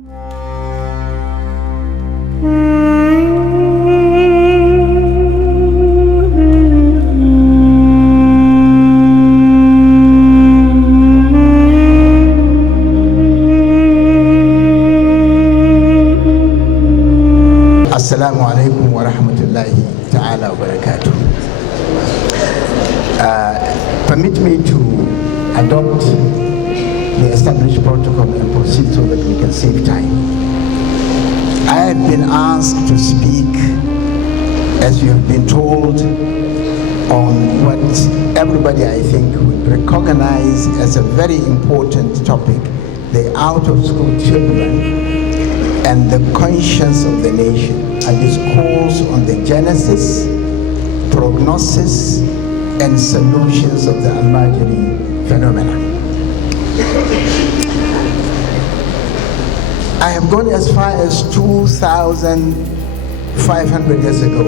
Assalamu alaikum wa rahmatullahi ta'ala wa barakatuh. Permit me to adopt the established protocol and proceed so that we can save time. I have been asked to speak, as you have been told, on what everybody I think would recognize as a very important topic, the out-of-school children and the conscience of the nation. A discourse on the genesis, prognosis, and solutions of the Al-Majri phenomena. I have gone as far as 2,500 years ago,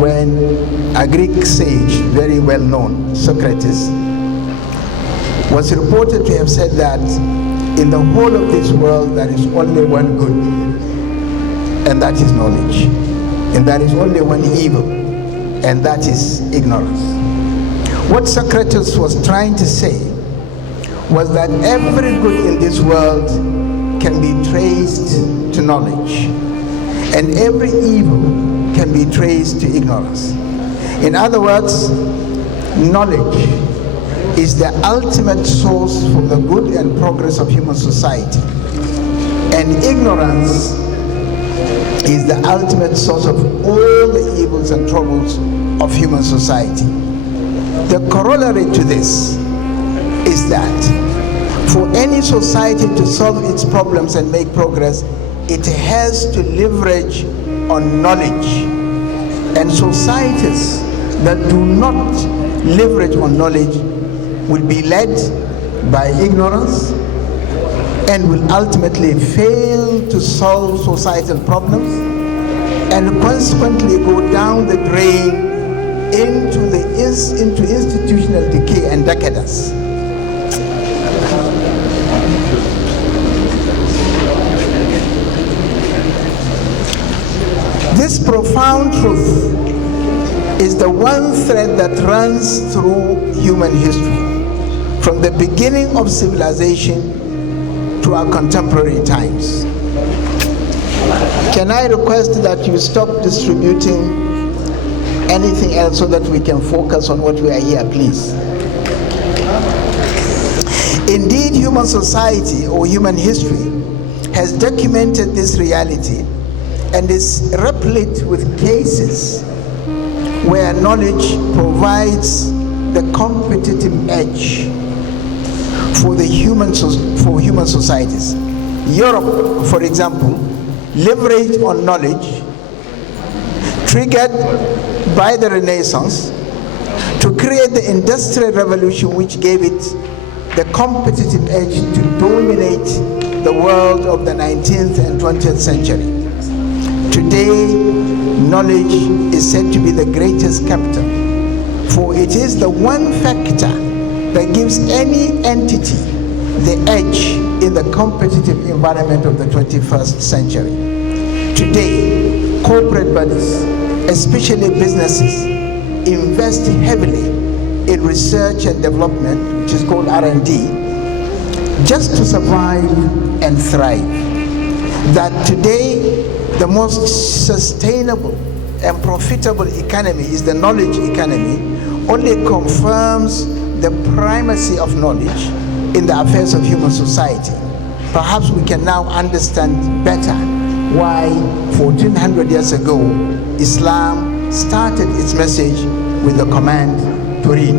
when a Greek sage, very well known, Socrates, was reported to have said that in the whole of this world there is only one good, and that is knowledge. And there is only one evil, and that is ignorance. What Socrates was trying to say was that every good in this world can be traced to knowledge, and every evil can be traced to ignorance. In other words, knowledge is the ultimate source for the good and progress of human society, and ignorance is the ultimate source of all the evils and troubles of human society. The corollary to this is that for any society to solve its problems and make progress, it has to leverage on knowledge. And societies that do not leverage on knowledge will be led by ignorance and will ultimately fail to solve societal problems and consequently go down the drain into institutional decay and decadence. This profound truth is the one thread that runs through human history, from the beginning of civilization to our contemporary times. Can I request that you stop distributing anything else so that we can focus on what we are here, please? Indeed, human society or human history has documented this reality and is replete with cases where knowledge provides the competitive edge for human societies. Europe, for example, leveraged on knowledge, triggered by the Renaissance, to create the Industrial Revolution, which gave it the competitive edge to dominate the world of the 19th and 20th century. Today, knowledge is said to be the greatest capital, for it is the one factor that gives any entity the edge in the competitive environment of the 21st century. Today, corporate bodies, especially businesses, invest heavily in research and development, which is called R&D, just to survive and thrive. That today, the most sustainable and profitable economy is the knowledge economy only confirms the primacy of knowledge in the affairs of human society. Perhaps we can now understand better why 1400 years ago Islam started its message with the command to read.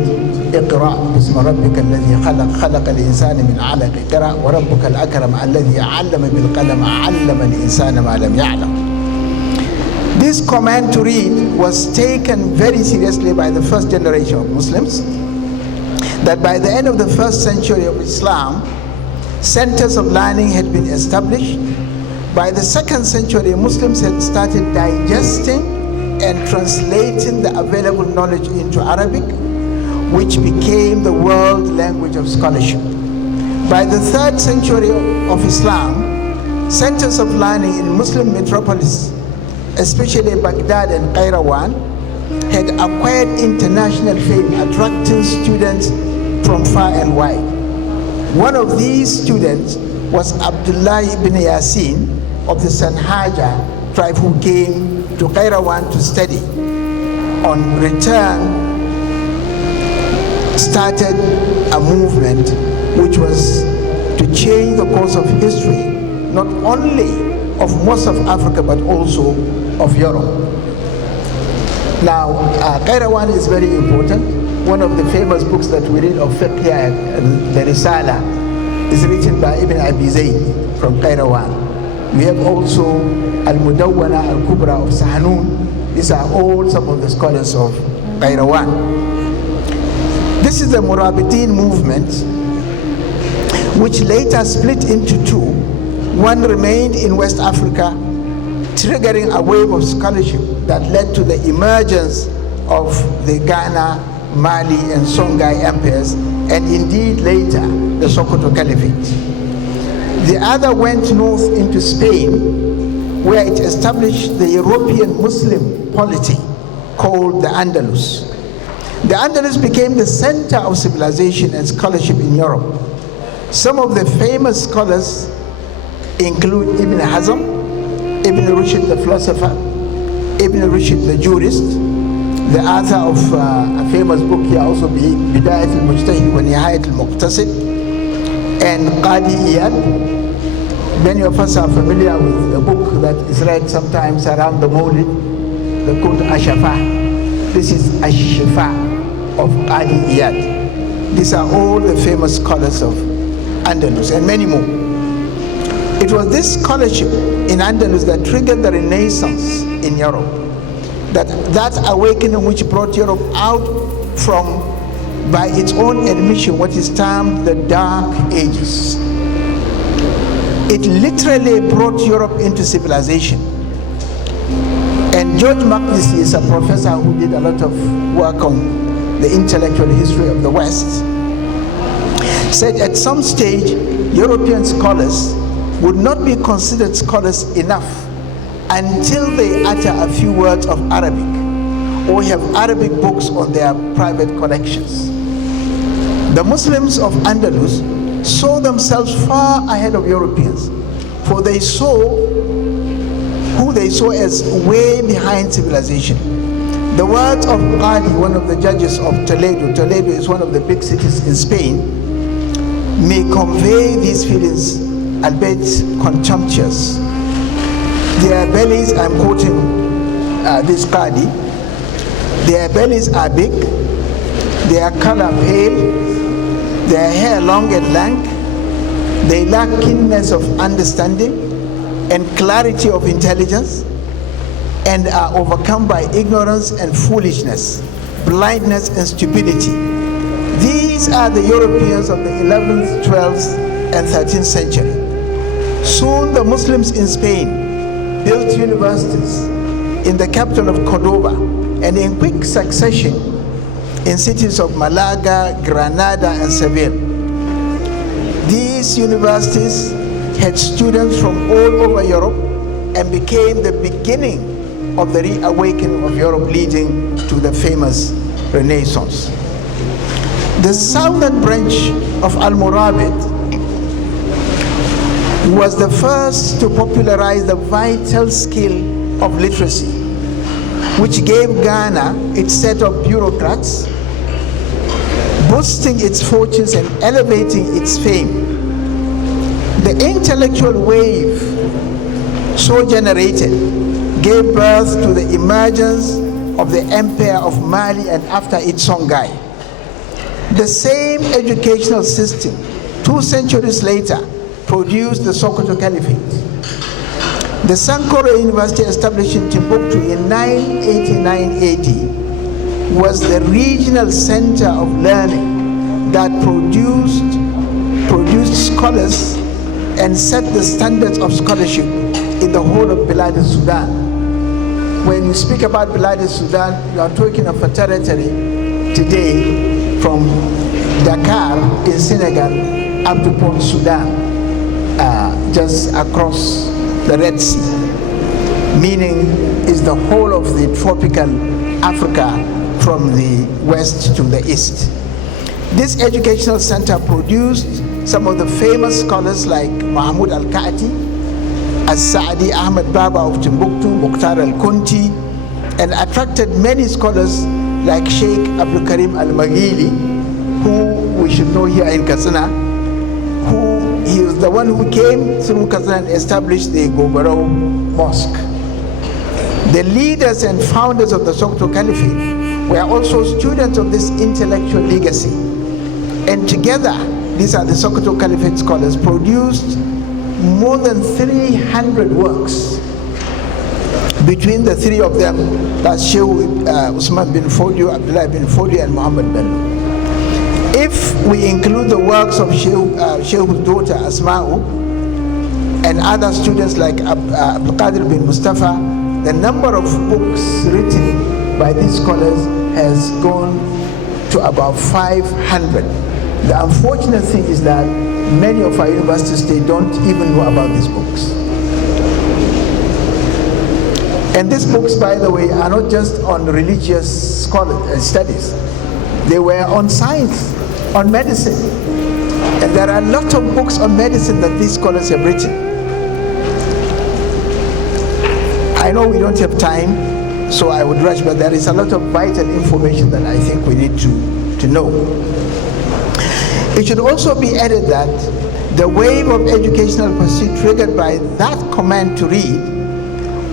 اقرأ باسم ربك الذي خلق خلق الإنسان من علق اقرأ وربك الأكرم الذي علم بالقلم علم الإنسان ما لم يعلم. This command to read was taken very seriously by the first generation of Muslims, that by the end of the first century of Islam, centers of learning had been established. By the second century, Muslims had started digesting and translating the available knowledge into Arabic, which became the world language of scholarship. By the third century of Islam, Centers of learning in Muslim metropolis, especially Baghdad and Qayrawan, had acquired international fame, attracting students from far and wide. One of these students was Abdullah ibn Yasin of the Sanhaja tribe, who came to Qayrawan to study. On return, started a movement which was to change the course of history, not only of most of Africa, but also of Europe. Now, Qayrawan is very important. One of the famous books that we read of fiqh here, the Risala, is written by Ibn Abi Zayd from Qayrawan. We have also Al-Mudawwana Al-Kubra of Sahanun. These are all some of the scholars of Qayrawan. This is the Murabitin movement, which later split into two. One remained in West Africa, triggering a wave of scholarship that led to the emergence of the Ghana, Mali, and Songhai empires, and indeed later the Sokoto Caliphate. The other went north into Spain, where it established the European Muslim polity called the Andalus. The Andalus became the center of civilization and scholarship in Europe. Some of the famous scholars include Ibn Hazm, Ibn Rushd the philosopher, Ibn Rushd the jurist, the author of a famous book here also, Bidayat al-Mujtahid wa Nihayat al-Muqtasid, and Qadi Iyad. Many of us are familiar with a book that is read sometimes around the Mawlid, the called Ashafa. This is Ash-Shifa of Qadi Iyad. These are all the famous scholars of Andalus, and many more. It was this scholarship in Andalus that triggered the Renaissance in Europe. That awakening which brought Europe out from, by its own admission, what is termed the Dark Ages. It literally brought Europe into civilization. And George Makdisi is a professor who did a lot of work on the intellectual history of the West, said at some stage European scholars would not be considered scholars enough until they utter a few words of Arabic or have Arabic books on their private collections. The Muslims of Andalus saw themselves far ahead of Europeans, for they saw who they saw as way behind civilization. The words of Qadi, one of the judges of Toledo, Toledo is one of the big cities in Spain, may convey these feelings, albeit contemptuous. Their bellies, I'm quoting this Qadi, their bellies are big, their color pale, their hair long and lank, they lack keenness of understanding and clarity of intelligence, and are overcome by ignorance and foolishness, blindness and stupidity. These are the Europeans of the 11th, 12th, and 13th century. Soon the Muslims in Spain built universities in the capital of Cordoba, and in quick succession in cities of Malaga, Granada, and Seville. These universities had students from all over Europe and became the beginning of the reawakening of Europe, leading to the famous Renaissance. The southern branch of Al-Murabit was the first to popularize the vital skill of literacy, which gave Ghana its set of bureaucrats, boosting its fortunes and elevating its fame. The intellectual wave so generated gave birth to the emergence of the Empire of Mali, and after it Songhai. The same educational system, 2 centuries later, produced the Sokoto Caliphate. The Sankore University, established in Timbuktu in 989 AD, was the regional center of learning that produced scholars and set the standards of scholarship in the whole of Bilad al-Sudan. When you speak about Bilad al-Sudan, you are talking of a territory today from Dakar in Senegal up to Port Sudan. just across the Red Sea, meaning is the whole of the tropical Africa from the west to the east. This educational center produced some of the famous scholars like Mahmoud Al-Kati, As-Saadi, Ahmad Baba of Timbuktu, Mukhtar Al-Kunti, and attracted many scholars like Sheikh Abdul Karim Al-Maghili, who we should know here in Katsina, who he was the one who came through Katsina and established the Gobarau Mosque. The leaders and founders of the Sokoto Caliphate were also students of this intellectual legacy. And together, these are the Sokoto Caliphate scholars, produced more than 300 works. Between the three of them, that's Sheikh Usman bin Fodio, Abdullah bin Fodio, and Muhammad Bello. If we include the works of Sheikh's daughter Asma'u and other students like Abdul Qadir bin Mustafa, the number of books written by these scholars has gone to about 500. The unfortunate thing is that many of our universities, they don't even know about these books. And these books, by the way, are not just on religious studies. They were on science, on medicine. And there are a lot of books on medicine that these scholars have written. I know we don't have time, so I would rush, but there is a lot of vital information that I think we need to know. It should also be added that the wave of educational pursuit triggered by that command to read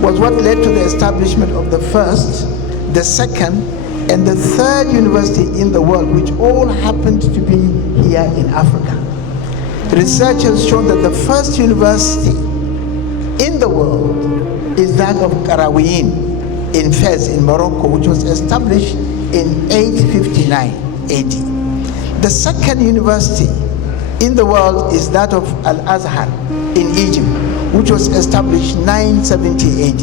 was what led to the establishment of the first, the second, and the third university in the world, which all happened to be here in Africa. Research has shown that the first university in the world is that of Qarawiyyin in Fez in Morocco, which was established in 859 AD. The second university in the world is that of Al-Azhar in Egypt, which was established 970 AD.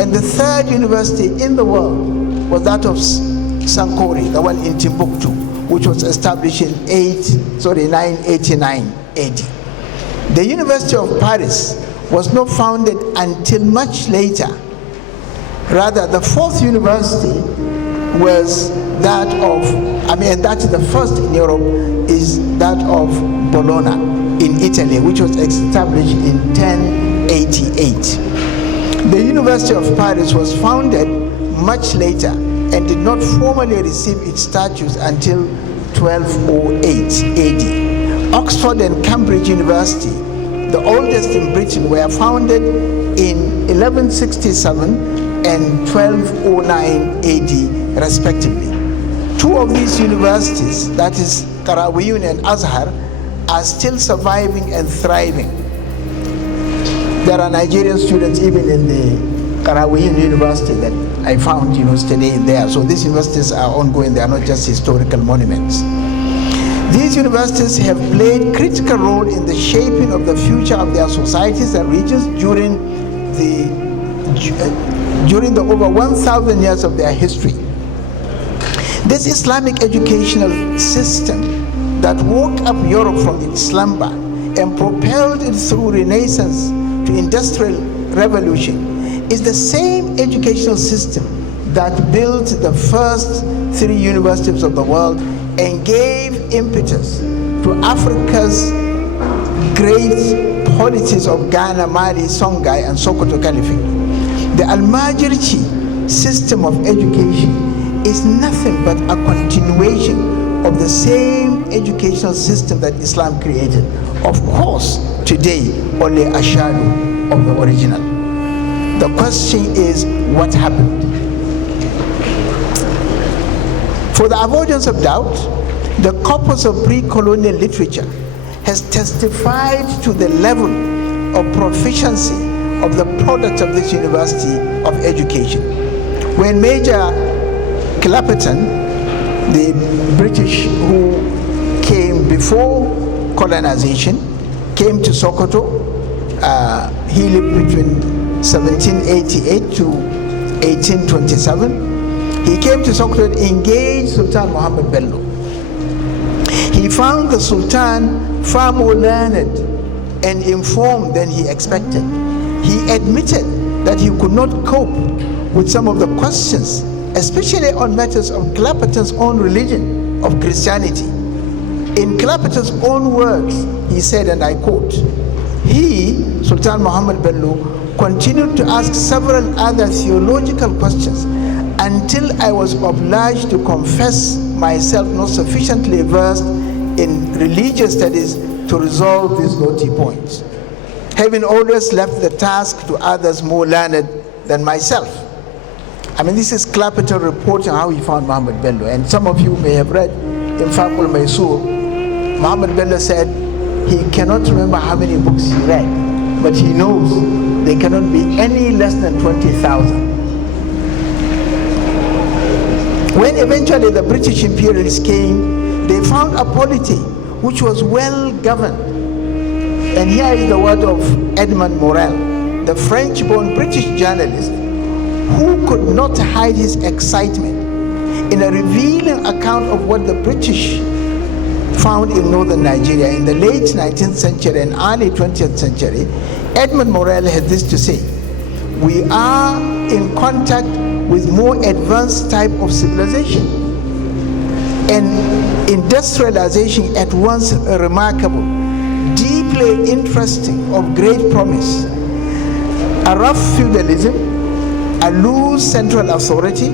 And the third university in the world was that of Sankore, the one in Timbuktu, which was established in 989 AD. The University of Paris was not founded until much later. Rather, the fourth university was that of, that is the first in Europe, is that of Bologna in Italy, which was established in 1088. The University of Paris was founded much later and did not formally receive its status until 1208 AD. Oxford and Cambridge University, the oldest in Britain, were founded in 1167 and 1209 AD respectively. Two of these universities, that is Qarawiyyin and Azhar, are still surviving and thriving. There are Nigerian students even in the Qarawiyyin University that I found studying there. So these universities are ongoing, they are not just historical monuments. These universities have played critical role in the shaping of the future of their societies and regions during the over 1,000 years of their history. This Islamic educational system that woke up Europe from its slumber and propelled it through Renaissance to Industrial Revolution is the same educational system that built the first three universities of the world and gave impetus to Africa's great polities of Ghana, Mali, Songhai, and Sokoto Caliphate. The Al-Majirchi system of education is nothing but a continuation of the same educational system that Islam created. Of course, today, only a shadow of the original. The question is, what happened? For the avoidance of doubt, the corpus of pre-colonial literature has testified to the level of proficiency of the products of this University of Education. When Major Clapperton, the British who came before colonization, came to Sokoto, he lived between 1788 to 1827. He came to Sokoto and engaged Sultan Muhammad Bello. He found the Sultan far more learned and informed than he expected. He admitted that he could not cope with some of the questions, especially on matters of Clapperton's own religion, of Christianity. In Clapperton's own words, he said, and I quote, he, Sultan Muhammad Bello, continued to ask several other theological questions until I was obliged to confess myself not sufficiently versed in religious studies to resolve these knotty points, having always left the task to others more learned than myself. I mean, this is Clapperton reporting how he found Muhammad Bello, and some of you may have read in Fakul Maysur, Muhammad Bello said he cannot remember how many books he read, but he knows they cannot be any less than 20,000. When eventually the British imperialists came, they found a polity which was well governed. And here is the word of Edmond Morel, the French-born British journalist who could not hide his excitement in a revealing account of what the British found in northern Nigeria in the late 19th century and early 20th century. Edmond Morel had this to say: we are in contact with more advanced type of civilization and industrialization at once remarkable, deeply interesting, of great promise. A rough feudalism, a loose central authority,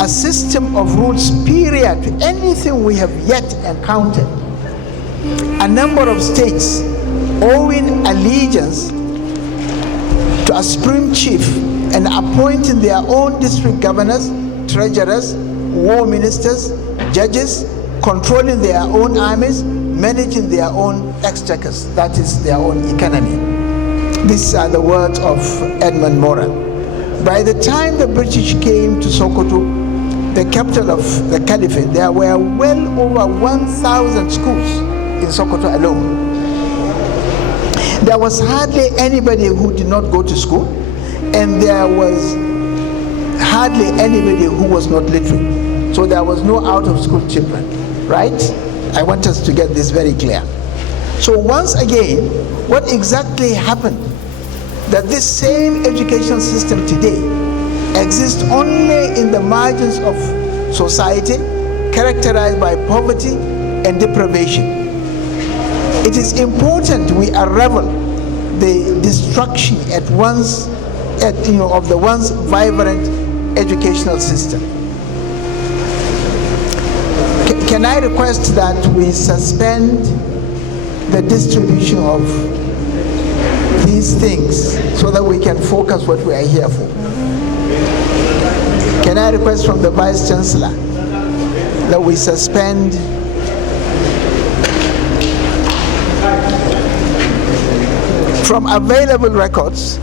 a system of rules superior to anything we have yet encountered, a number of states owing allegiance to a supreme chief and appointing their own district governors, treasurers, war ministers, judges, controlling their own armies, managing their own exchequers, that is their own economy. These are the words of Edmund Morel. By the time the British came to Sokoto, the capital of the Caliphate, there were well over 1,000 schools in Sokoto alone. There was hardly anybody who did not go to school, and there was hardly anybody who was not literate. So there was no out-of-school children, right? I want us to get this very clear. So once again, what exactly happened? That this same education system today exists only in the margins of society, characterized by poverty and deprivation. It is important we unravel the destruction of the once vibrant educational system. Can I request that we suspend the distribution of these things so that we can focus what we are here for? Can I request from the Vice Chancellor that we suspend from available records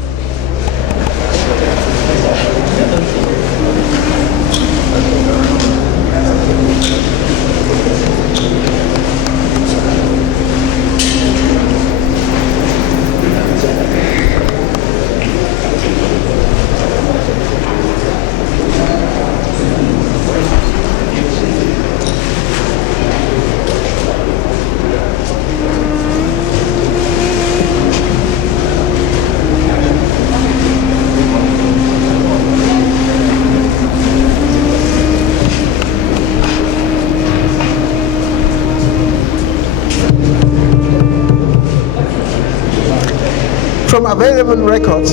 from available records.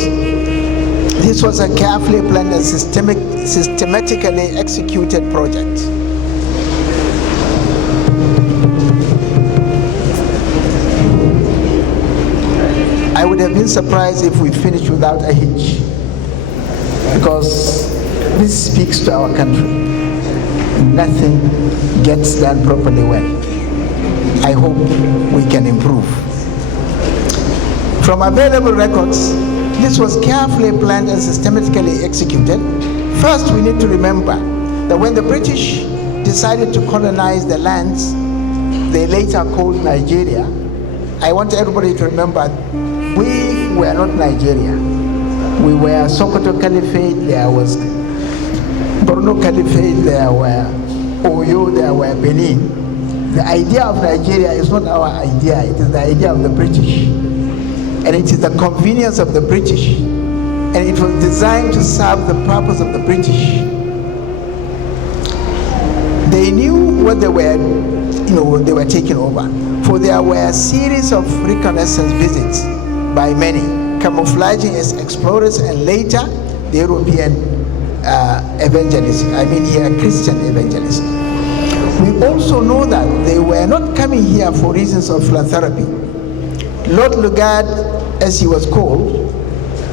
This was a carefully planned and systematically executed project. I would have been surprised if we finished without a hitch, because this speaks to our country. Nothing gets done properly well. I hope we can improve. From available records, this was carefully planned and systematically executed. First, we need to remember that when the British decided to colonize the lands they later called Nigeria, I want everybody to remember we were not Nigeria. We were Sokoto Caliphate, there was Borno Caliphate, there were Oyo, there were Benin. The idea of Nigeria is not our idea, it is the idea of the British. and it is the convenience of the British, and it was designed to serve the purpose of the British. They knew what they were taking over, for there were a series of reconnaissance visits by many, camouflaging as explorers and later the European evangelists, Christian evangelists. We also know that they were not coming here for reasons of philanthropy. Lord Lugard, as he was called,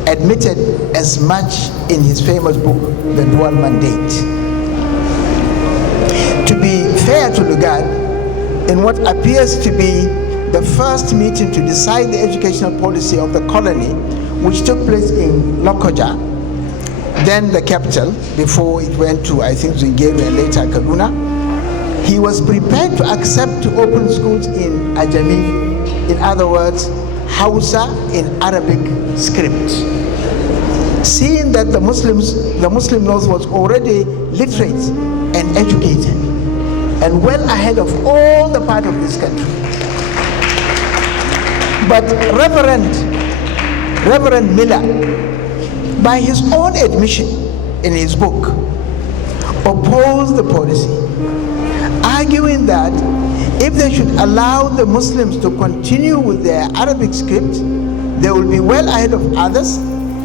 admitted as much in his famous book, The Dual Mandate. To be fair to Lugard, in what appears to be the first meeting to decide the educational policy of the colony, which took place in Lokoja, then the capital, before it went to, I think, Zungeru and later Kaduna, he was prepared to accept to open schools in Ajami, in other words, Hausa in Arabic script. Seeing that the Muslim North was already literate and educated and well ahead of all the part of this country. But Reverend Miller, by his own admission in his book, opposed the policy, arguing that if they should allow the Muslims to continue with their Arabic script, they will be well ahead of others,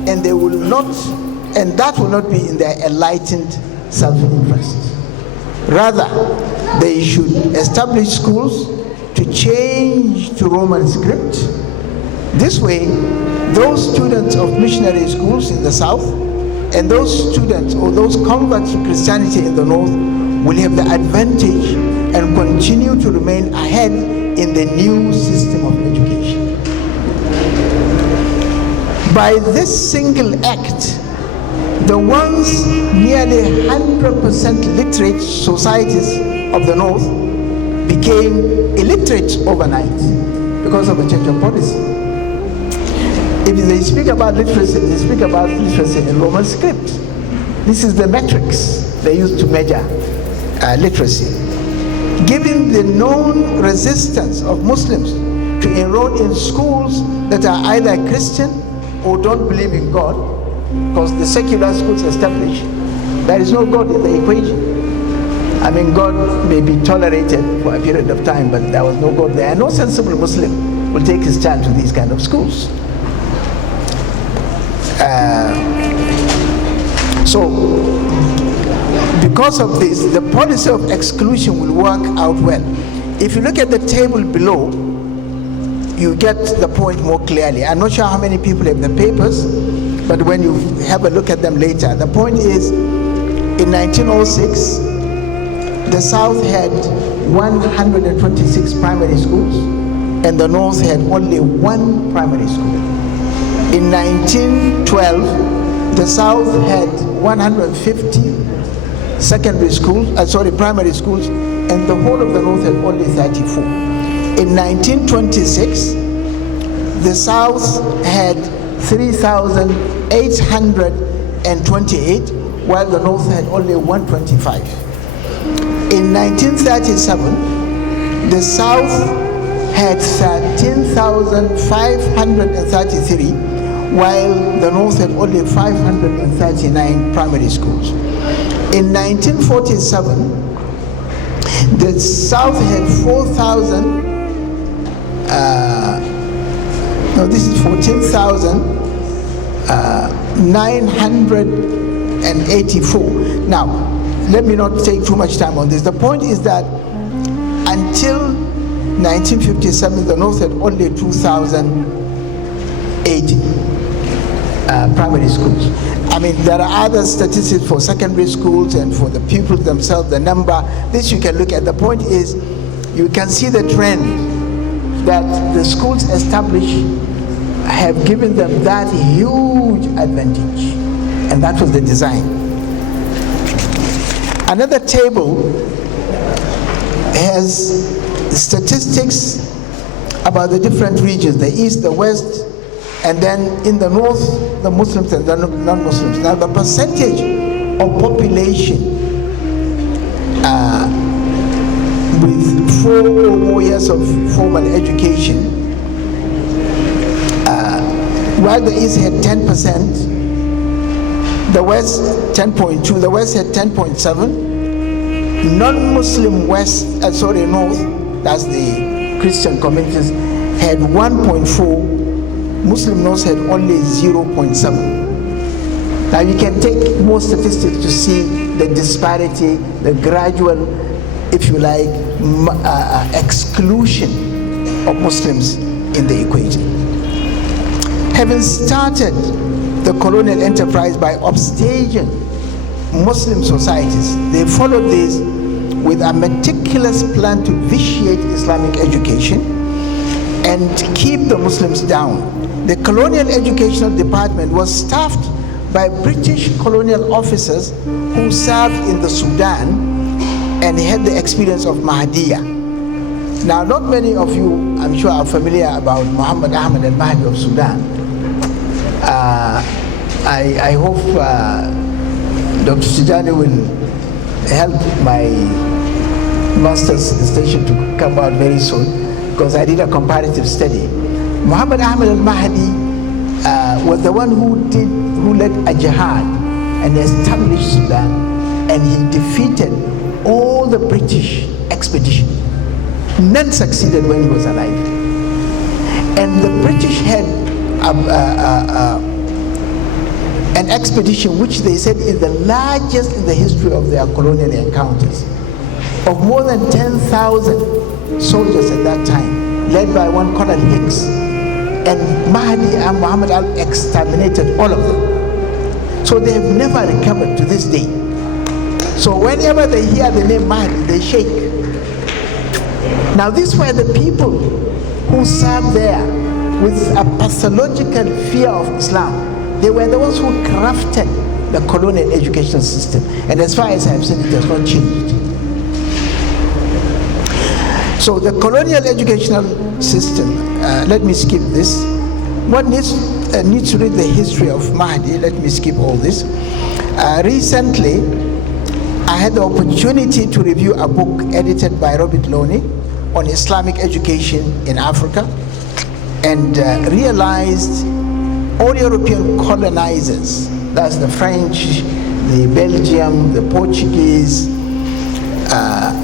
and that will not be in their enlightened self-interest. Rather, they should establish schools to change to Roman script. This way, those students of missionary schools in the south and those students or those converts to Christianity in the north will have the advantage and continue to remain ahead in the new system of education. By this single act, the once nearly 100% literate societies of the north became illiterate overnight because of a change of policy. If they speak about literacy, they speak about literacy in Roman script. This is the metrics they use to measure literacy. Given the known resistance of Muslims to enroll in schools that are either Christian or don't believe in God, because the secular schools established there is no God in the equation. God may be tolerated for a period of time, but there was no God there. And no sensible Muslim will take his child to these kind of schools. So, because of this, the policy of exclusion will work out well. If you look at the table below, you get the point more clearly. I'm not sure how many people have the papers, but when you have a look at them later, the point is, in 1906, the South had 126 primary schools, and the North had only one primary school. In 1912, the South had 150 primary schools, and the whole of the North had only 34. In 1926, the South had 3,828, while the North had only 125. In 1937, the South had 13,533, while the North had only 539 primary schools. In 1947, the South had 14,984. Now, let me not take too much time on this. The point is that until 1957, the North had only 2,080 primary schools. There are other statistics for secondary schools and for the pupils themselves, the number. This you can look at. The point is, you can see the trend that the schools established have given them that huge advantage, and that was the design. Another table has statistics about the different regions, the east, the west, and then in the north, the Muslims and the non-Muslims. Now, the percentage of population with 4 or more years of formal education while the East had 10%, the West 10.2, the West had 10.7. Non-Muslim North, that's the Christian communities, had 1.4. Muslim North had only 0.7. Now you can take more statistics to see the disparity, the gradual, if you like, exclusion of Muslims in the equation. Having started the colonial enterprise by upstaging Muslim societies, they followed this with a meticulous plan to vitiate Islamic education and keep the Muslims down. The colonial educational department was staffed by British colonial officers who served in the Sudan and had the experience of Mahdiya. Now, not many of you, I'm sure, are familiar about Muhammad Ahmad al-Mahdi of Sudan. I hope Dr. Tijani will help my master's station to come out very soon, because I did a comparative study. Muhammad Ahmad al-Mahdi was the one who led a jihad and established Sudan, and he defeated all the British expedition. None succeeded when he was alive. And the British had an expedition which they said is the largest in the history of their colonial encounters, of more than 10,000 soldiers at that time, led by one Colonel Hicks. And Mahdi and Muhammad Ali exterminated all of them. So they have never recovered to this day. So whenever they hear the name Mahdi, they shake. Now these were the people who served there with a pathological fear of Islam. They were the ones who crafted the colonial educational system. And as far as I have said, it has not changed. So the colonial educational system, let me skip this. One needs to read the history of Mahdi. Let me skip all this. Recently, I had the opportunity to review a book edited by Robert Loney on Islamic education in Africa, and realized all European colonizers, that's the French, the Belgium, the Portuguese,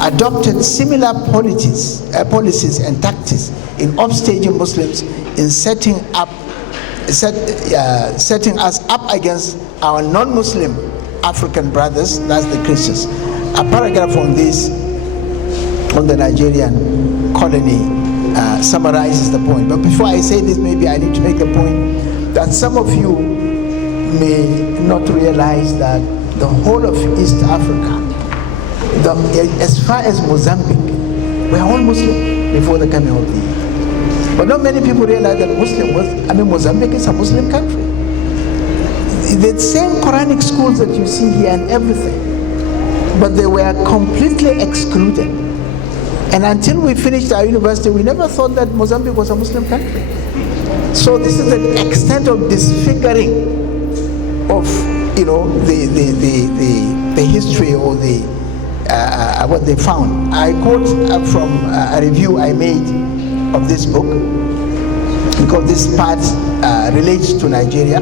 adopted similar policies and tactics in upstaging Muslims in setting us up against our non-Muslim African brothers, that's the Christians. A paragraph on this, on the Nigerian colony, summarizes the point. But before I say this, maybe I need to make the point that some of you may not realize that the whole of East Africa, as far as Mozambique, we're all Muslim before the coming of the. But not many people realize that Mozambique is a Muslim country. The same Quranic schools that you see here and everything, but they were completely excluded. And until we finished our university, we never thought that Mozambique was a Muslim country. So this is the extent of disfiguring of, the history or the what they found. I quote from a review I made of this book, because this part relates to Nigeria.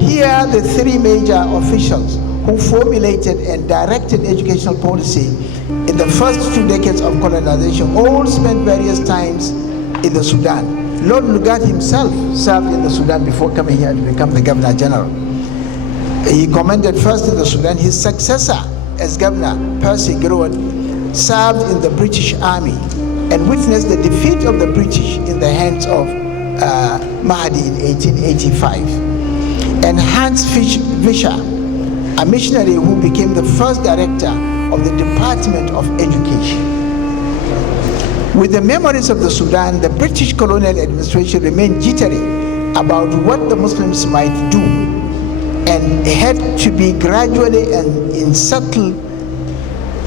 Here are the three major officials who formulated and directed educational policy in the first 2 decades of colonization, all spent various times in the Sudan. Lord Lugard himself served in the Sudan before coming here to become the Governor General. He commanded first in the Sudan. His successor as Governor, Percy Greward, served in the British Army and witnessed the defeat of the British in the hands of Mahdi in 1885. And Hans Fischer, a missionary who became the first director of the Department of Education. With the memories of the Sudan, the British colonial administration remained jittery about what the Muslims might do, and had to be gradually and in subtle,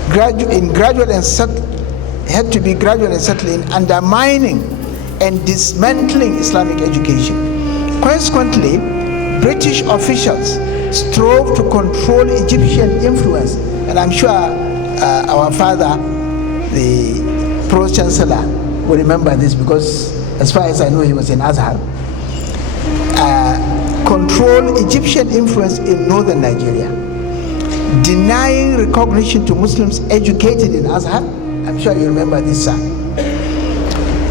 had to be gradual and subtle in undermining and dismantling Islamic education. Consequently, British officials strove to control Egyptian influence, and I'm sure our father, the Pro-Chancellor, will remember this, because as far as I know, he was in Azhar. control Egyptian influence in northern Nigeria, denying recognition to Muslims educated in Azhar. I'm sure you remember this, sir.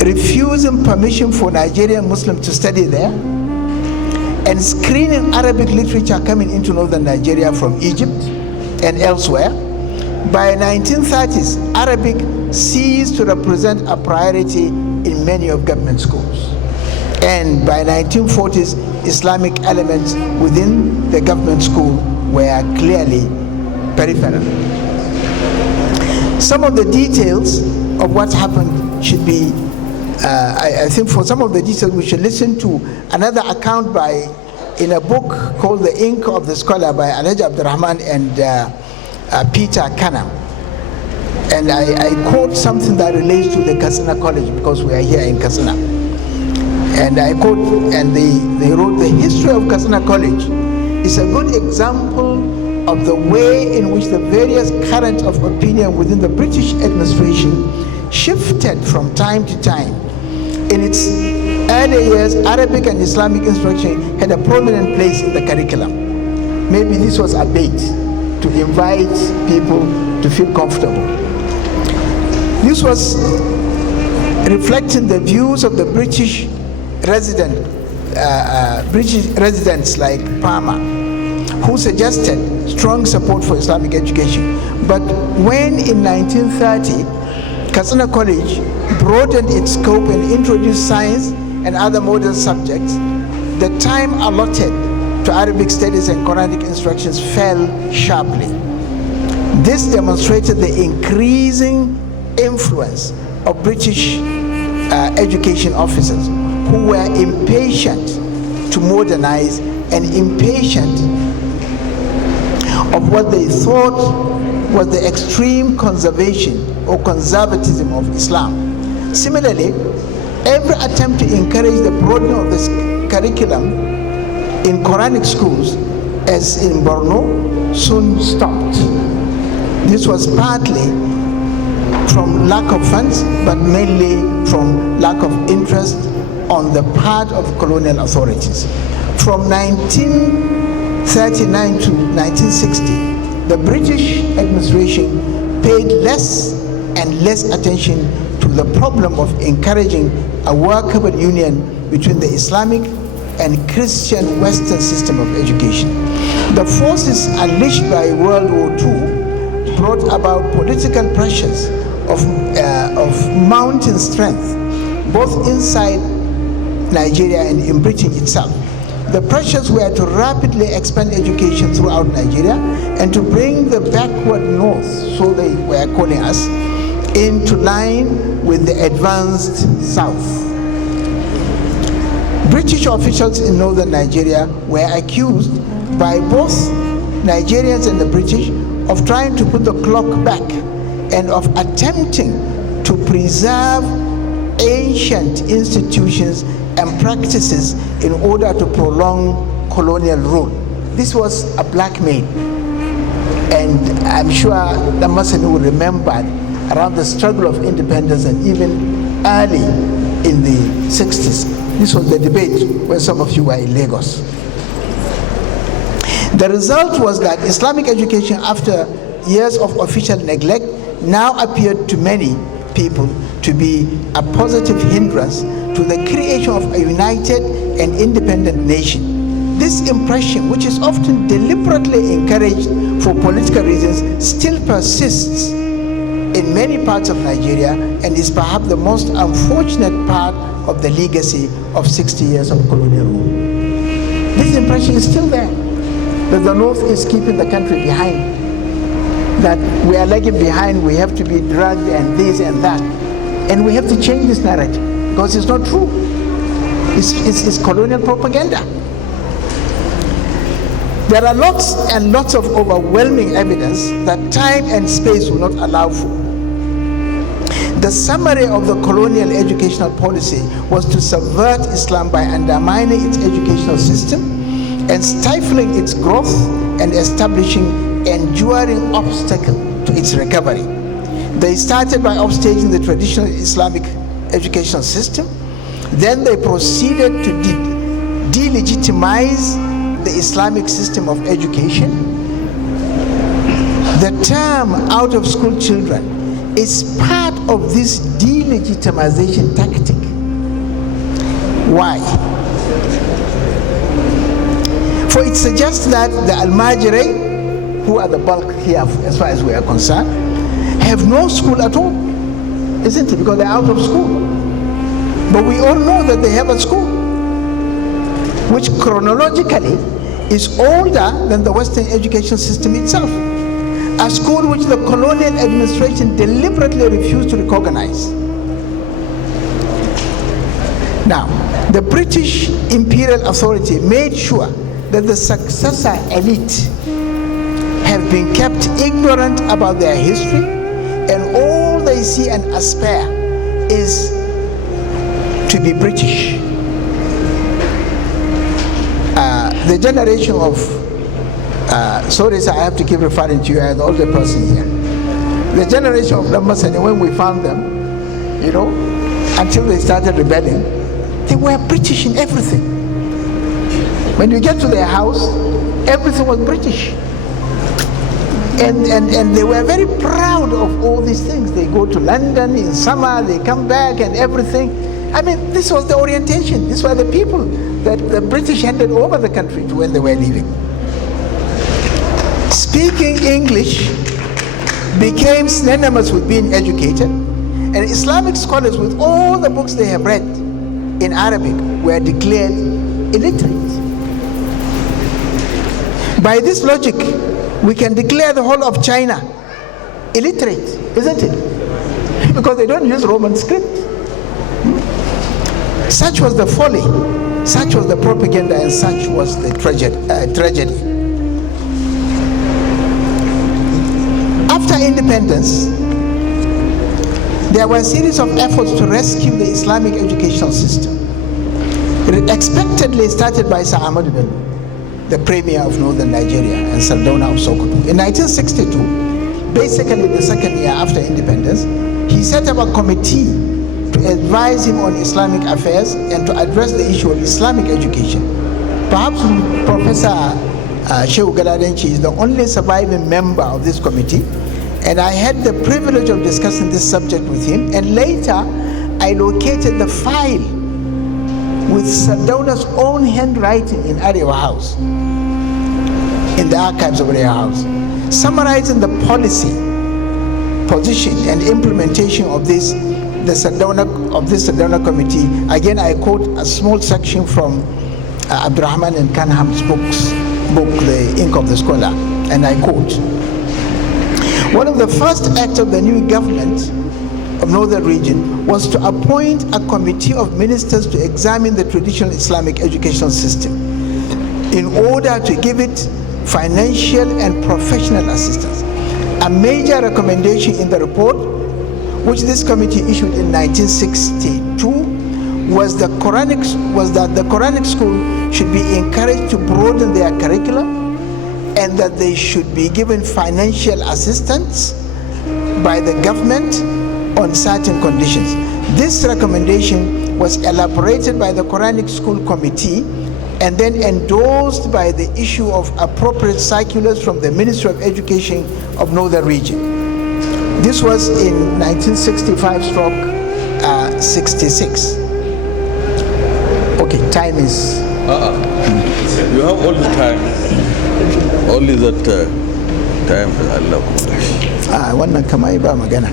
Refusing permission for Nigerian Muslims to study there, and screening Arabic literature coming into northern Nigeria from Egypt and elsewhere. By 1930s, Arabic ceased to represent a priority in many of government schools. And by 1940s, Islamic elements within the government school were clearly peripheral. Some of the details of what happened should be, I think for some of the details we should listen to another account in a book called The Ink of the Scholar by Alhaji Abdurrahman and Peter Kanam. And I quote something that relates to the Katsina College because we are here in Katsina. And I quote, and they wrote, "The history of Katsina College is a good example of the way in which the various currents of opinion within the British administration shifted from time to time. In its early years, Arabic and Islamic instruction had a prominent place in the curriculum." Maybe this was a bait to invite people to feel comfortable. This was reflecting the views of the British residents like Palmer, who suggested strong support for Islamic education. But when in 1930, Katsina College broadened its scope and introduced science and other modern subjects, the time allotted to Arabic studies and Quranic instructions fell sharply. This demonstrated the increasing influence of British education officers who were impatient to modernize and impatient of what they thought was the extreme conservation or conservatism of Islam. Similarly, every attempt to encourage the broadening of this curriculum in Quranic schools, as in Borno, soon stopped. This was partly from lack of funds, but mainly from lack of interest on the part of colonial authorities. From 1939 to 1960, the British administration paid less and less attention to the problem of encouraging a workable union between the Islamic and Christian Western system of education. The forces unleashed by World War II brought about political pressures of mounting strength, both inside Nigeria and in Britain itself. The pressures were to rapidly expand education throughout Nigeria and to bring the backward north, so they were calling us, into line with the advanced south. British officials in northern Nigeria were accused by both Nigerians and the British of trying to put the clock back and of attempting to preserve ancient institutions and practices in order to prolong colonial rule. This was a blackmail, and I'm sure the Muslims will remember around the struggle of independence and even early in the 60s. This was the debate when some of you were in Lagos. The result was that Islamic education, after years of official neglect, now appeared to many people to be a positive hindrance to the creation of a united and independent nation. This impression, which is often deliberately encouraged for political reasons, still persists in many parts of Nigeria and is perhaps the most unfortunate part of the legacy of 60 years of colonial rule. This impression is still there, that the North is keeping the country behind, that we are lagging behind, we have to be dragged and this and that. And we have to change this narrative because it's not true. It's colonial propaganda. There are lots and lots of overwhelming evidence that time and space will not allow for. The summary of the colonial educational policy was to subvert Islam by undermining its educational system and stifling its growth and establishing enduring obstacle to its recovery. They started by upstaging the traditional Islamic educational system. Then they proceeded to delegitimize Islamic system of education, the term out of school children is part of this delegitimization tactic. Why? For it suggests that the Al-Majri, who are the bulk here as far as we are concerned, have no school at all, isn't it? Because they're out of school. But we all know that they have a school, which chronologically is older than the Western education system itself. A school which the colonial administration deliberately refused to recognize. Now, the British imperial authority made sure that the successor elite have been kept ignorant about their history, and all they see and aspire is to be British. The generation of, sorry sir, I have to keep referring to you as the older person here. The generation of Lambasani, when we found them, you know, until they started rebelling, they were British in everything. When you get to their house, everything was British. And they were very proud of all these things. They go to London in summer, they come back and everything. I mean, this was the orientation. These were the people that the British handed over the country to when they were leaving. Speaking English became synonymous with being educated, and Islamic scholars, with all the books they have read in Arabic, were declared illiterate. By this logic, we can declare the whole of China illiterate, isn't it? Because they don't use Roman script. Such was the folly, such was the propaganda, and such was the tragedy. After independence, there were a series of efforts to rescue the Islamic educational system. It expectedly started by Sir Ahmad, the premier of northern Nigeria, and Sardauna of Sokoto. In 1962, basically the second year after independence, he set up a committee to advise him on Islamic affairs and to address the issue of Islamic education. Perhaps Professor Shehu Galadenchi is the only surviving member of this committee, and I had the privilege of discussing this subject with him, and later I located the file with Sardauna's own handwriting in Arewa House, in the archives of Arewa House, summarizing the policy, position, and implementation of this Sardauna committee. Again, I quote a small section from Abdurrahman and Kanham's book, The Ink of the Scholar, and I quote, "One of the first acts of the new government of Northern Region was to appoint a committee of ministers to examine the traditional Islamic educational system in order to give it financial and professional assistance. A major recommendation in the report, which this committee issued in 1962, was that the Quranic school should be encouraged to broaden their curriculum, and that they should be given financial assistance by the government on certain conditions. This recommendation was elaborated by the Quranic School Committee and then endorsed by the issue of appropriate circulars from the Ministry of Education of Northern Region. This was in 1965/66. Okay, time is... You have all the time. Only that time I love. Wannan kamar ba magana.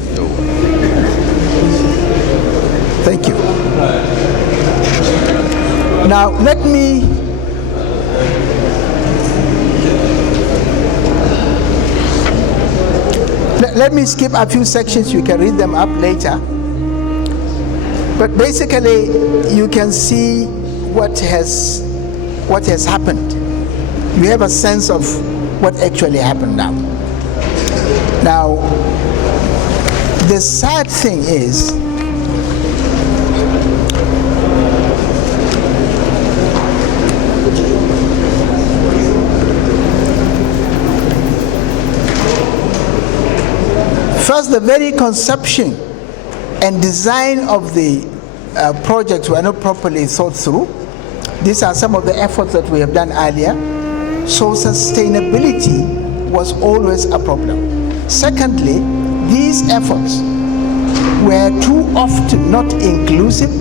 Thank you. Now let me skip a few sections. You can read them up later. But basically, you can see what has happened. You have a sense of what actually happened now. Now, the sad thing is, first, the very conception and design of the projects were not properly thought through. These are some of the efforts that we have done earlier. So sustainability was always a problem. Secondly, these efforts were too often not inclusive,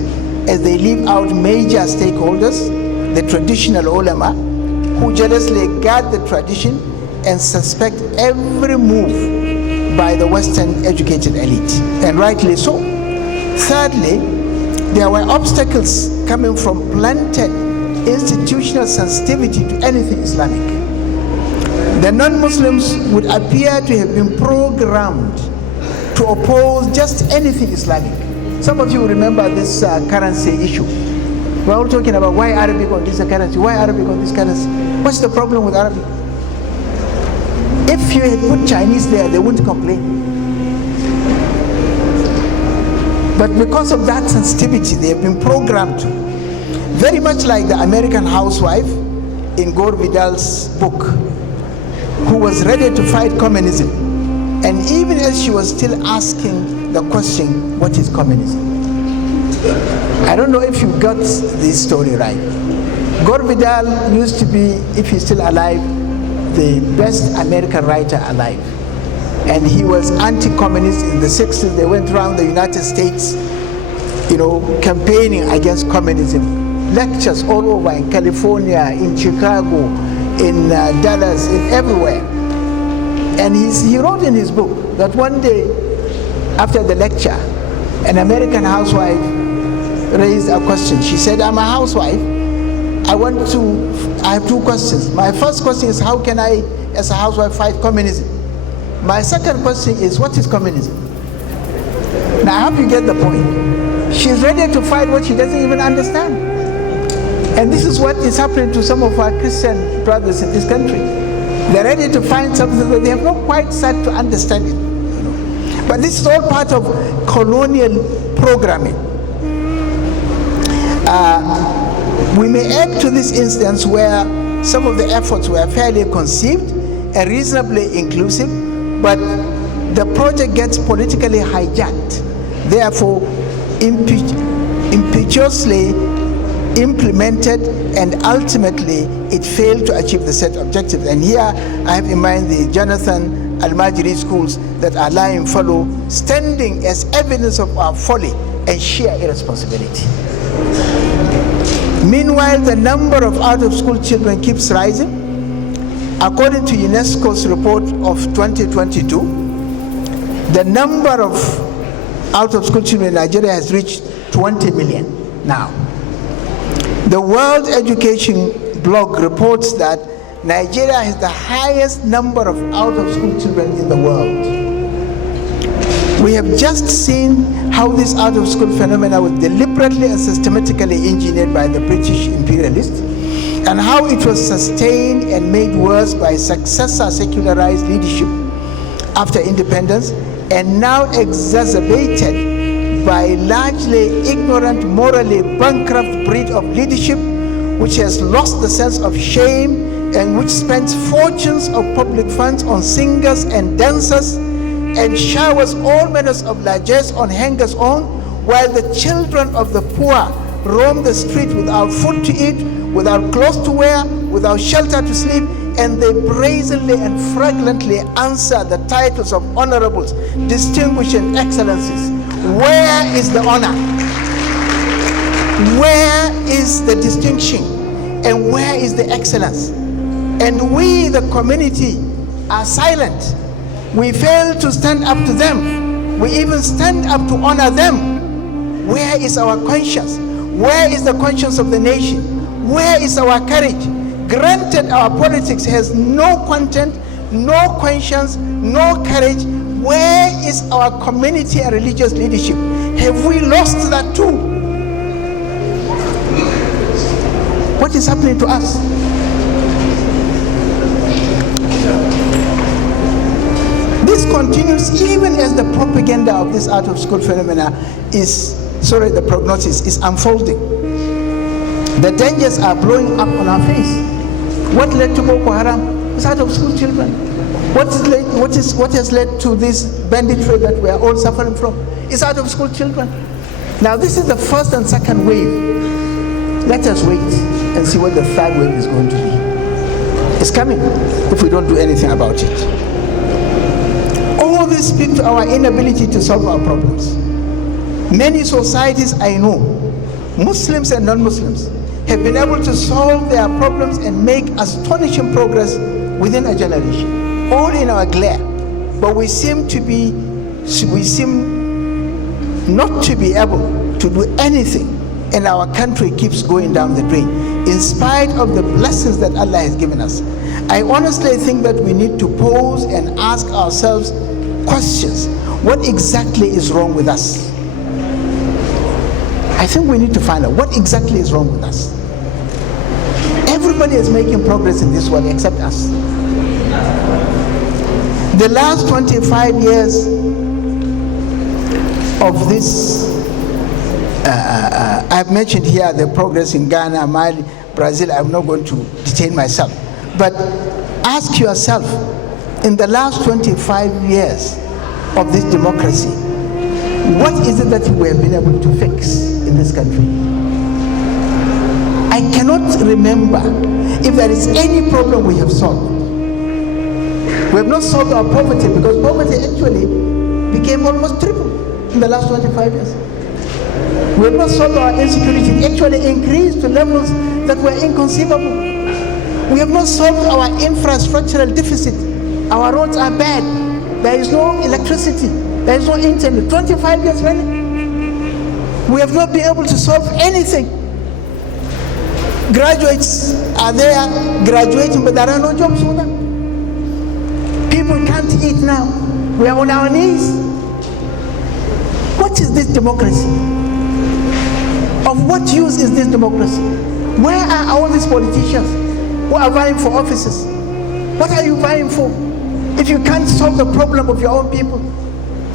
as they leave out major stakeholders, the traditional ulama, who jealously guard the tradition and suspect every move by the Western educated elite, and rightly so. Thirdly, there were obstacles coming from planted institutional sensitivity to anything Islamic. The non-Muslims would appear to have been programmed to oppose just anything Islamic. Some of you remember this currency issue. We're all talking about why Arabic on this currency, why Arabic on this currency. What's the problem with Arabic? If you had put Chinese there, they wouldn't complain. But because of that sensitivity, they have been programmed, very much like the American housewife in Gore Vidal's book, who was ready to fight communism. And even as she was still asking the question, what is communism? I don't know if you got this story right. Gore Vidal used to be, if he's still alive, the best American writer alive. And he was anti-communist in the 60s. They went around the United States, campaigning against communism. Lectures all over, in California, in Chicago, in Dallas, in everywhere. And he wrote in his book that one day, after the lecture, an American housewife raised a question. She said, I'm a housewife. I have two questions. My first question is, how can I, as a housewife, fight communism? My second question is, what is communism? Now, I hope you get the point. She's ready to fight what she doesn't even understand. And this is what is happening to some of our Christian brothers in this country. They're ready to find something that they have not quite started to understand it. But this is all part of colonial programming. We may add to this instance where some of the efforts were fairly conceived and reasonably inclusive, but the project gets politically hijacked, therefore impetuously implemented, and ultimately it failed to achieve the set objectives. And here I have in mind the Jonathan Al-Majri schools that are lying fallow, standing as evidence of our folly and sheer irresponsibility. Meanwhile, the number of out-of-school children keeps rising. According to UNESCO's report of 2022, the number of out-of-school children in Nigeria has reached 20 million now. The World Education blog reports that Nigeria has the highest number of out-of-school children in the world. We have just seen how this out-of-school phenomena was deliberately and systematically engineered by the British imperialists, and how it was sustained and made worse by successor secularized leadership after independence, and now exacerbated by largely ignorant, morally bankrupt breed of leadership, which has lost the sense of shame and which spends fortunes of public funds on singers and dancers and showers all manners of largesse on hangers-on, while the children of the poor roam the street without food to eat, without clothes to wear, without shelter to sleep, and they brazenly and fragrantly answer the titles of honorables, distinguished, and excellencies. Where is the honor? Where is the distinction? And where is the excellence? And we, the community, are silent. We fail to stand up to them. We even stand up to honor them. Where is our conscience? Where is the conscience of the nation? Where is our courage? Granted, our politics has no content, no conscience, no courage. Where is our community and religious leadership? Have we lost that too? What is happening to us? This continues even as the propaganda of this out-of-school phenomena the prognosis is unfolding. The dangers are blowing up on our face. What led to Boko Haram? It's out-of-school children. What has led to this banditry that we are all suffering from? It's out-of-school children. Now this is the first and second wave. Let us wait and see what the third wave is going to be. It's coming if we don't do anything about it. All this speaks to our inability to solve our problems. Many societies I know, Muslims and non-Muslims, have been able to solve their problems and make astonishing progress within a generation, all in our glare. But we seem not to be able to do anything, and our country keeps going down the drain, in spite of the blessings that Allah has given us. I honestly think that we need to pause and ask ourselves questions. What exactly is wrong with us? I think we need to find out what exactly is wrong with us. Everybody is making progress in this world except us. The last 25 years of this, I've mentioned here the progress in Ghana, Mali, Brazil. I'm not going to detain myself. But ask yourself, in the last 25 years of this democracy, what is it that we have been able to fix in this country? I cannot remember if there is any problem we have solved. We have not solved our poverty, because poverty actually became almost triple in the last 25 years. We have not solved our insecurity. It actually increased to levels that were inconceivable. We have not solved our infrastructural deficit. Our roads are bad. There is no electricity. There is no internet. 25 years running. We have not been able to solve anything. Graduates are there graduating, but there are no jobs for them. People can't eat now. We are on our knees. What is this democracy? Of what use is this democracy? Where are all these politicians who are vying for offices? What are you vying for if you can't solve the problem of your own people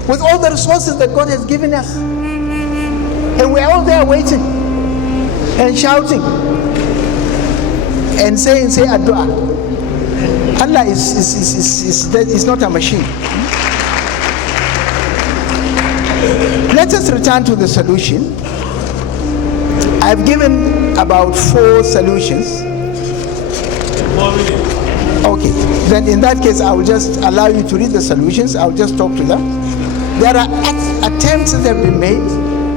with all the resources that God has given us? And we're all there waiting and shouting and saying, say addu'a. Allah is not a machine. Let us return to the solution. I've given about 4 solutions. Okay, then in that case, I will just allow you to read the solutions. I will just talk to them. There are attempts that have been made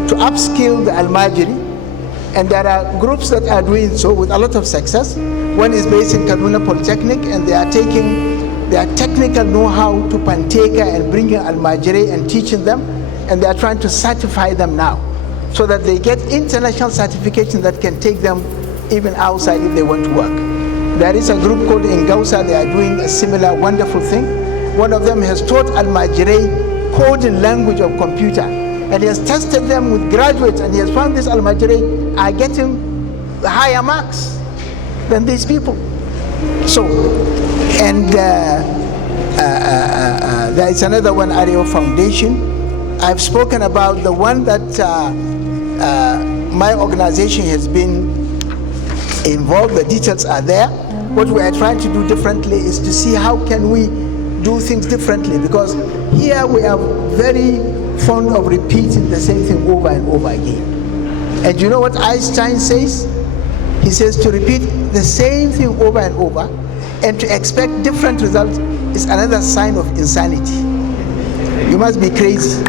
to upskill the Al-Majiri, and there are groups that are doing so with a lot of success. One is based in Kaduna Polytechnic, and they are taking their technical know-how to Panteka and bringing Al-Majiri and teaching them, and they are trying to certify them now, so that they get international certification that can take them even outside if they want to work. There is a group called Ingausa. They are doing a similar wonderful thing. One of them has taught Al-Majiri coding language of computer, and he has tested them with graduates, and he has found these Al-Majiri are getting higher marks than these people. So, and there is another one, Ario Foundation. I've spoken about the one that my organization has been involved. The details are there. What we are trying to do differently is to see how can we do things differently, because here we are very fond of repeating the same thing over and over again. And you know what Einstein says? He says to repeat the same thing over and over and to expect different results is another sign of insanity. You must be crazy.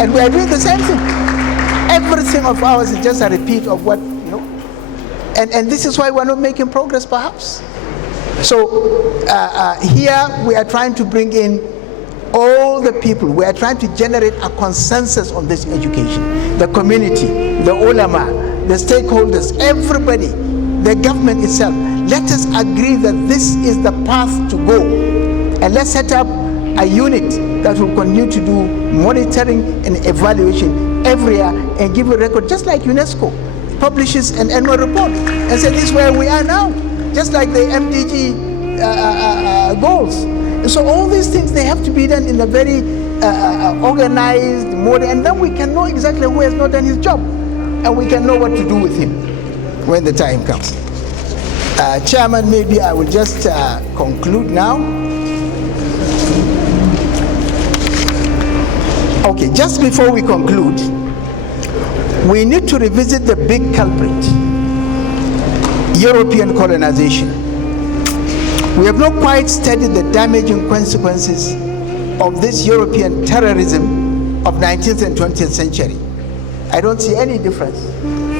And we are doing the same thing. Everything of ours is just a repeat of what, you know. And this is why we're not making progress, perhaps. So here we are trying to bring in all the people. We are trying to generate a consensus on this education. The community, the ulama, the stakeholders, everybody, the government itself. Let us agree that this is the path to go. And let's set up a unit that will continue to do monitoring and evaluation every year and give a record, just like UNESCO publishes an annual report and say this is where we are now, just like the MDG goals. And so all these things, they have to be done in a very organized mode, and then we can know exactly who has not done his job, and we can know what to do with him when the time comes. Chairman, maybe I will just conclude now. Okay, just before we conclude, we need to revisit the big culprit, European colonization. We have not quite studied the damaging consequences of this European terrorism of 19th and 20th century. I don't see any difference.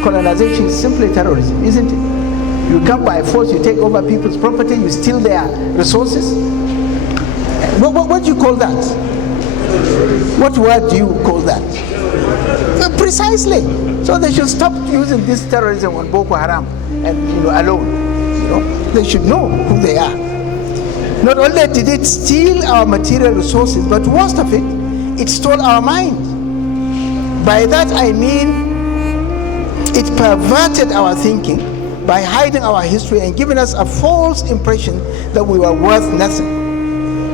Colonization is simply terrorism, isn't it? You come by force, you take over people's property, you steal their resources. What do you call that? What word do you call that? Precisely. So they should stop using this terrorism on Boko Haram and alone. They should know who they are. Not only did it steal our material resources, but worst of it, it stole our mind. By that I mean it perverted our thinking by hiding our history and giving us a false impression that we were worth nothing.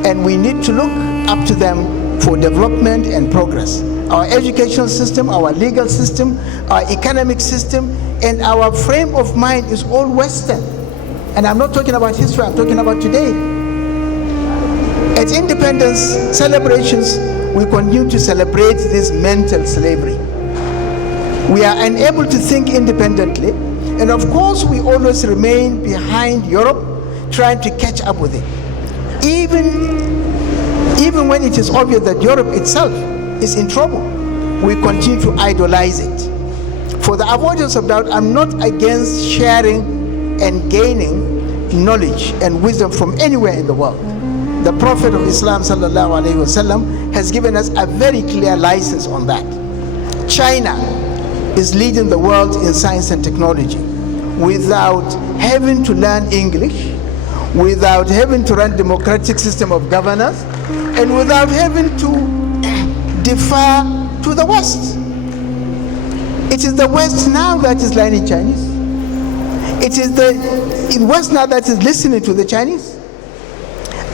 And we need to look up to them for development and progress. Our educational system, our legal system, our economic system, and our frame of mind is all Western. And I'm not talking about history, I'm talking about today. At independence celebrations, we continue to celebrate this mental slavery. We are unable to think independently, and of course we always remain behind Europe, trying to catch up with it. Even when it is obvious that Europe itself is in trouble, we continue to idolize it. For the avoidance of doubt, I'm not against sharing and gaining knowledge and wisdom from anywhere in the world. The Prophet of Islam sallallahu alaihi wasallam has given us a very clear license on that. China is leading the world in science and technology without having to learn English, without having to run democratic system of governance, and without having to defer to the West. It is the West now that is learning Chinese. It is the West now that is listening to the Chinese.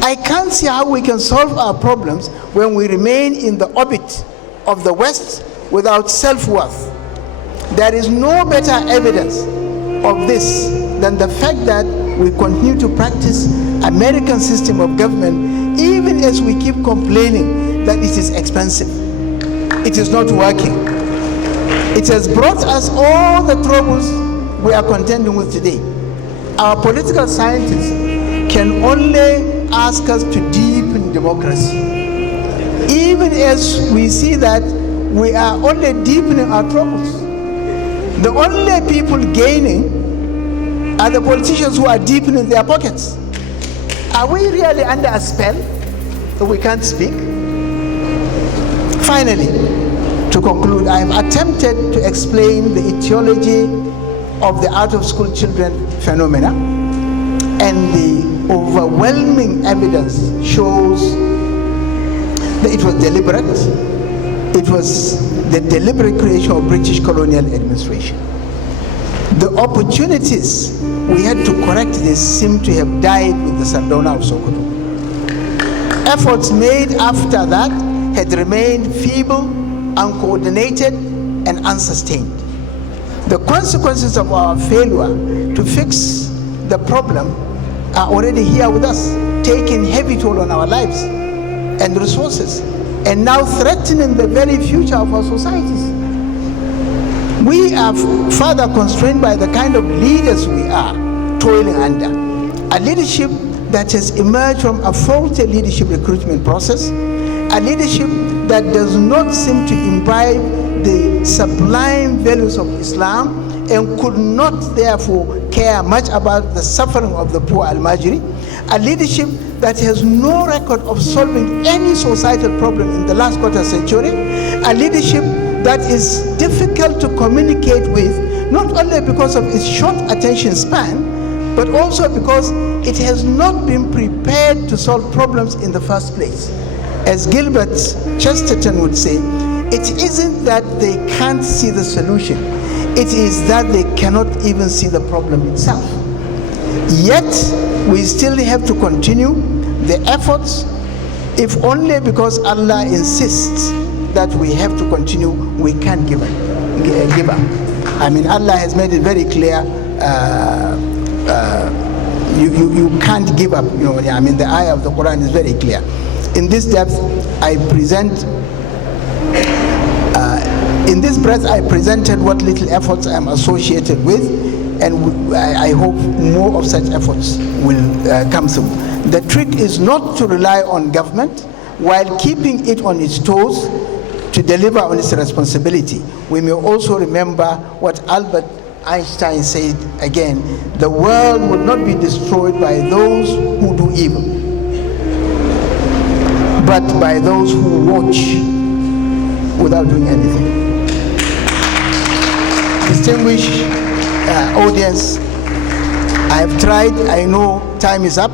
I can't see how we can solve our problems when we remain in the orbit of the West without self-worth. There is no better evidence of this than the fact that we continue to practice American system of government even as we keep complaining that it is expensive. It is not working. It has brought us all the troubles we are contending with today. Our political scientists can only ask us to deepen democracy. Even as we see that we are only deepening our troubles. The only people gaining are the politicians who are deepening their pockets. Are we really under a spell that we can't speak? Finally, to conclude, I have attempted to explain the etiology of the out-of-school children phenomena, and the overwhelming evidence shows that it was deliberate. It was the deliberate creation of British colonial administration. The opportunities we had to correct this seem to have died with the Sardauna of Sokoto. Efforts made after that had remained feeble, uncoordinated, and unsustained. The consequences of our failure to fix the problem are already here with us, taking heavy toll on our lives and resources, and now threatening the very future of our societies. We are further constrained by the kind of leaders we are toiling under. A leadership that has emerged from a faulty leadership recruitment process, a leadership that does not seem to imbibe the sublime values of Islam and could not therefore care much about the suffering of the poor Al-Majri, a leadership that has no record of solving any societal problem in the last quarter century, a leadership that is difficult to communicate with, not only because of its short attention span, but also because it has not been prepared to solve problems in the first place. As Gilbert Chesterton would say, it isn't that they can't see the solution, it is that they cannot even see the problem itself. Yet, we still have to continue the efforts, if only because Allah insists that we have to continue, we can't give up. I mean, Allah has made it very clear, you can't give up. You know, I mean, the ayah of the Quran is very clear. In this depth, in this breath, I presented what little efforts I am associated with, and I hope more of such efforts will come through. The trick is not to rely on government while keeping it on its toes to deliver on its responsibility. We may also remember what Albert Einstein said again: the world will not be destroyed by those who do evil, but by those who watch without doing anything. Distinguished audience, I have tried, I know time is up.